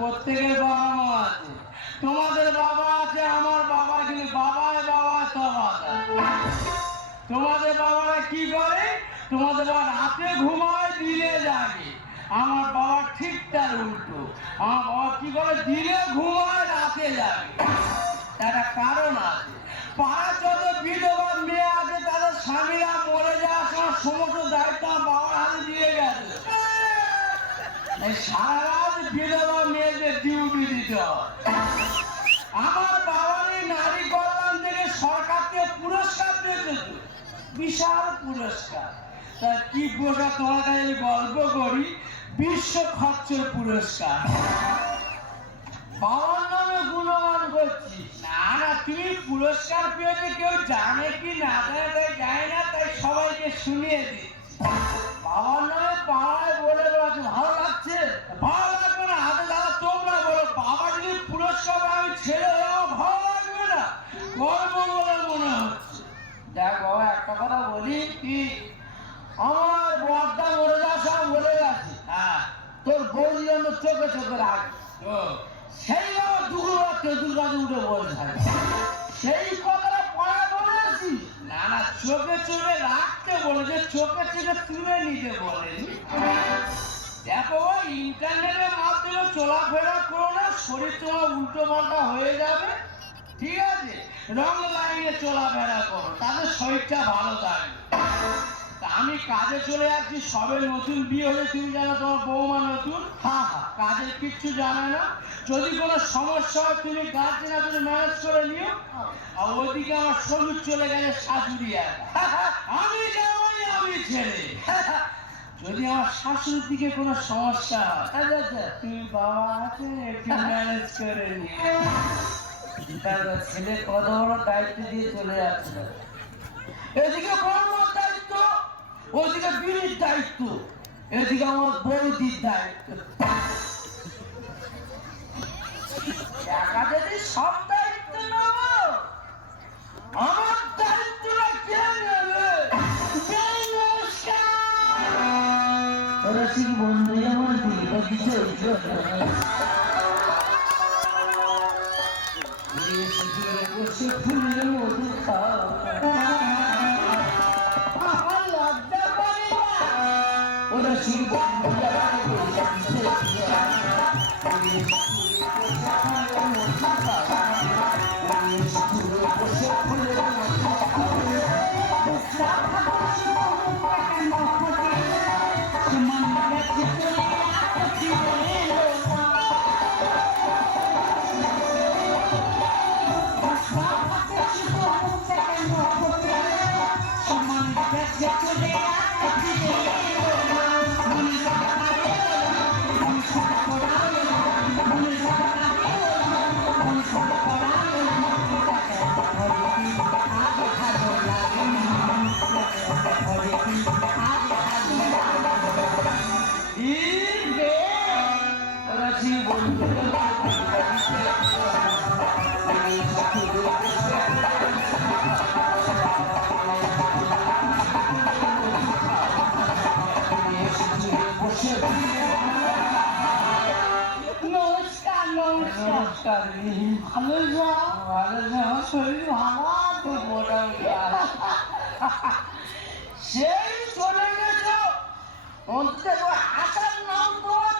প্রত্যেকের বাবা মা আছে, তোমাদের বাবা আছে, আমার বাবা, কিন্তু বাবায় বাবা সব আছে। তোমাদের বাবারা কি করে? তোমাদের বাবা রাতে ঘুমায়, দিনে জাগে। আমার বাবা ঠিক তার উল্টো। আমার বাবা কি করে? দিনে ঘুমায়, রাতে জাগে। একটা কারণ আছে। পাড়ার যত বিধবা মেয়ে আছে তাদের স্বামীরা মরে যাওয়ার সময় সমস্ত দায়িত্ব আমার বাবার হাতে দিয়ে গেছে। সারা রাত বিধবা মেয়েদের ডিউটি দিতে হয়। আমার বাবার এই নারী কল্যাণ থেকে সরকারকে পুরস্কার দিয়েছে, বিশাল পুরস্কার। তা কি পুরস্কার? তোমার কাছে গল্প করি, বিশ্ব খরচের পুরস্কার। বাবার নামে গুণগান করছি? না না, তুমি পুরস্কার পেয়েছে, কেউ জানে কি না জানে না, তাই সবাইকে শুনিয়ে দিই। বাবার নামে পাড়ায় বলে বেড়াচ্ছে, ভালো লাগছে? ভালো লাগবে না? হাতে দাদা তোমরা বলো, বাবা যদি পুরস্কার আমি ছেড়ে দেওয়া ভালো লাগবে না? গর্ব বলে মনে হচ্ছে। দেখ বাবা, একটা কথা বলি, কি আমার বর্দা মরে যাওয়ার সময় বলে গেছে, হ্যাঁ তোর বৌদি জন্য চোখে চোখে রাখ। সেই বাবা দুপুর তেঁতুল গাছে উঠে বলে থাকে, সেই কথাটা পড়া বলেছি। না না, চোখে চোখে রাখতে বলেছে, চোখে চোখে তুলে নিতে বলেনি। দেখো, ইন্টারনেটের মাধ্যমে চলাফেরা করো না, শরীর তোমার উল্টো পাল্টা হয়ে যাবে। ঠিক আছে, রং লাইনে চলাফেরা করো, তাদের শরীরটা ভালো থাকবে। আমি কাজে চলে যাচ্ছি, সবে নতুন বিয়ে হলে, তুমি জানো তোমার বৌমা নতুন, হ্যাঁ হ্যাঁ, কাজের কিচ্ছু জানে না। যদি কোনো সমস্যা হয় তুমি গার্জেন তুমি ম্যানেজ করে নিও। আর ওইদিকে আমার শরীর চলে গেলে শাশুড়ি একা, আমি জামাই, আমি ছেলে। যদি আমার শাশুড়ির দিকে কোনো সমস্যা হয়, আচ্ছা তুমি বাবা আছে, একটু ম্যানেজ করে নিও। ছেলে কত বড় দায়িত্ব দিয়ে চলে যাচ্ছে। এদিকে বড়মার দায়িত্ব, ওদিকে বিড়ির দায়িত্ব, এদিকে আমার বৌদির দায়িত্ব। একা যদি সব দায়িত্ব নেব, আমার দায়িত্বটা কে নেবে? ওরা ঠিক বন্ধু আমার দিকে কিছু বসে ফুলের মধু খাও। ওরা ঠিক বন্ধু সেই চলে গেছ, আসার নাম তোমার